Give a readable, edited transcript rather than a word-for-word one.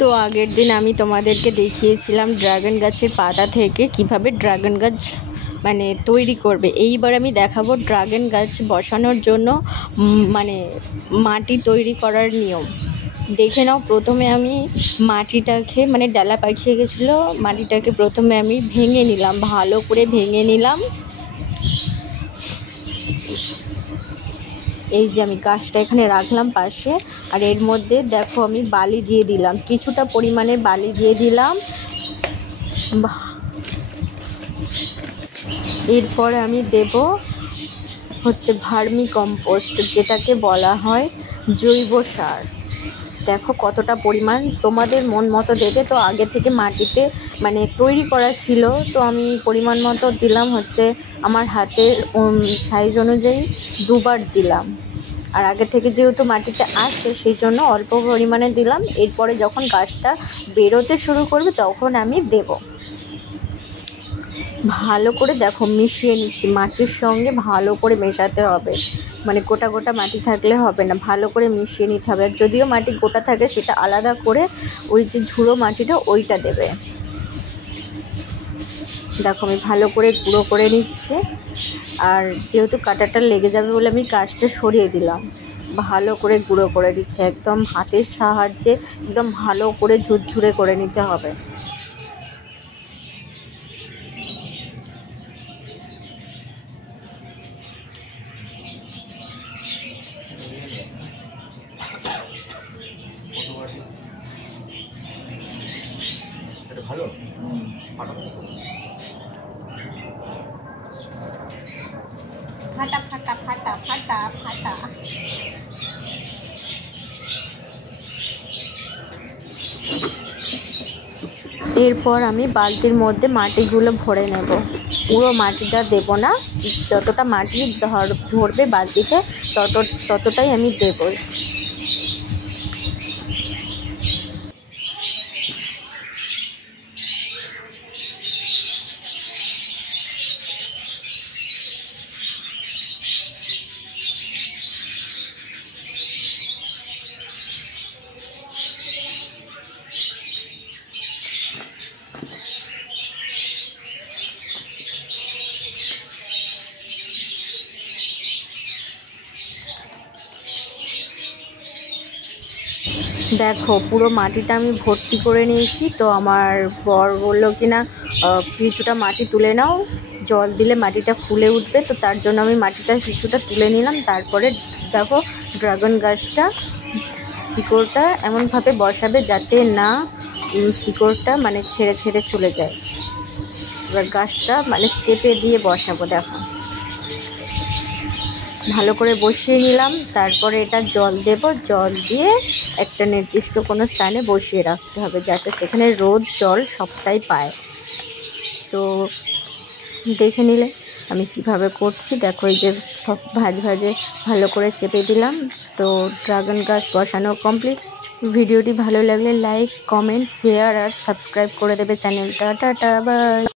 তো আগের দিন আমি তোমাদেরকে দেখিয়েছিলাম ড্রাগন গাছের পাতা থেকে কিভাবে ড্রাগন গাছ মানে তৈরি করবে। এইবার আমি দেখাবো ড্রাগন গাছ বসানোর জন্য মানে মাটি তৈরি করার নিয়ম। দেখে নাও, প্রথমে আমি মাটিটাকে মানে ডালা পাকিয়ে গেছিলো, মাটিটাকে প্রথমে আমি ভেঙে নিলাম, ভালো করে ভেঙে নিলাম। এই যে আমি গাছটা এখানে রাখলাম পাশে, আর এর মধ্যে দেখো আমি বালি দিয়ে দিলাম, কিছুটা পরিমাণে বালি দিয়ে দিলাম। এরপরে আমি দেব হচ্ছে ভার্মি কম্পোস্ট, যেটাকে বলা হয় জৈব সার। দেখো কতটা পরিমাণ তোমাদের মন মতো দেবে। তো আগে থেকে মাটিতে মানে তৈরি করা ছিল, তো আমি পরিমাণ মতো দিলাম, হচ্ছে আমার হাতের সাইজ অনুযায়ী দুবার দিলাম। আর আগে থেকে যেহেতু মাটিতে আছে সেই জন্য অল্প পরিমাণে দিলাম। এরপরে যখন গাছটা বেরোতে শুরু করবে তখন আমি দেব। ভালো করে দেখো মিশিয়ে নিচ্ছি, মাটির সঙ্গে ভালো করে মেশাতে হবে, মানে গোটা গোটা মাটি থাকলে হবে না, ভালো করে মিশিয়ে নিতে হবে। আর যদিও মাটি গোটা থাকে সেটা আলাদা করে, ওই যে ঝুড়ো মাটিটা ওইটা দেবে। দেখো আমি ভালো করে গুঁড়ো করে নিচ্ছি, আর যেহেতু কাঁটাটা লেগে যাবে বলে আমি কাজটা সরিয়ে দিলাম। ভালো করে গুঁড়ো করে দিচ্ছে, একদম হাতের সাহায্যে একদম ভালো করে ঝুরঝুরে করে নিতে হবে। ভালো ফাটা ফাটা ফাটা ফাটা ফাটা। এরপর আমি বালতির মধ্যে মাটিগুলো ভরে নেব। পুরো মাটিটা দেব না, যতটা মাটি ধরবে বালতিতে ততটাই আমি দেব। দেখো পুরো মাটিটা আমি ভর্তি করে নিয়েছি। তো আমার বর বললো কি না কিছুটা মাটি তুলে নাও, জল দিলে মাটিটা ফুলে উঠবে। তো তার জন্য আমি মাটিটা কিছুটা তুলে নিলাম। তারপরে দেখো ড্রাগন গাছটা শিকড়টা এমনভাবে বসাবে যাতে না শিকড়টা মানে ছেড়ে ছেড়ে চলে যায়। এবার গাছটা মানে চেপে দিয়ে বসাবো। দেখো ভালো করে বসিয়ে নিলাম। তারপরে এটা জল দেব, জল দিয়ে একটা নির্দিষ্ট কোনো স্থানে বসিয়ে রাখতে হবে যাতে সেখানে রোদ জল সবটাই পায়। তো দেখে নিলে আমি কিভাবে করছি। দেখো এই যে ভাজে ভালো করে চেপে দিলাম। তো ড্রাগন গাছ বসানো কমপ্লিট। ভিডিওটি ভালো লাগলে লাইক, কমেন্ট, শেয়ার আর সাবস্ক্রাইব করে দেবে চ্যানেলটা। Tata, by.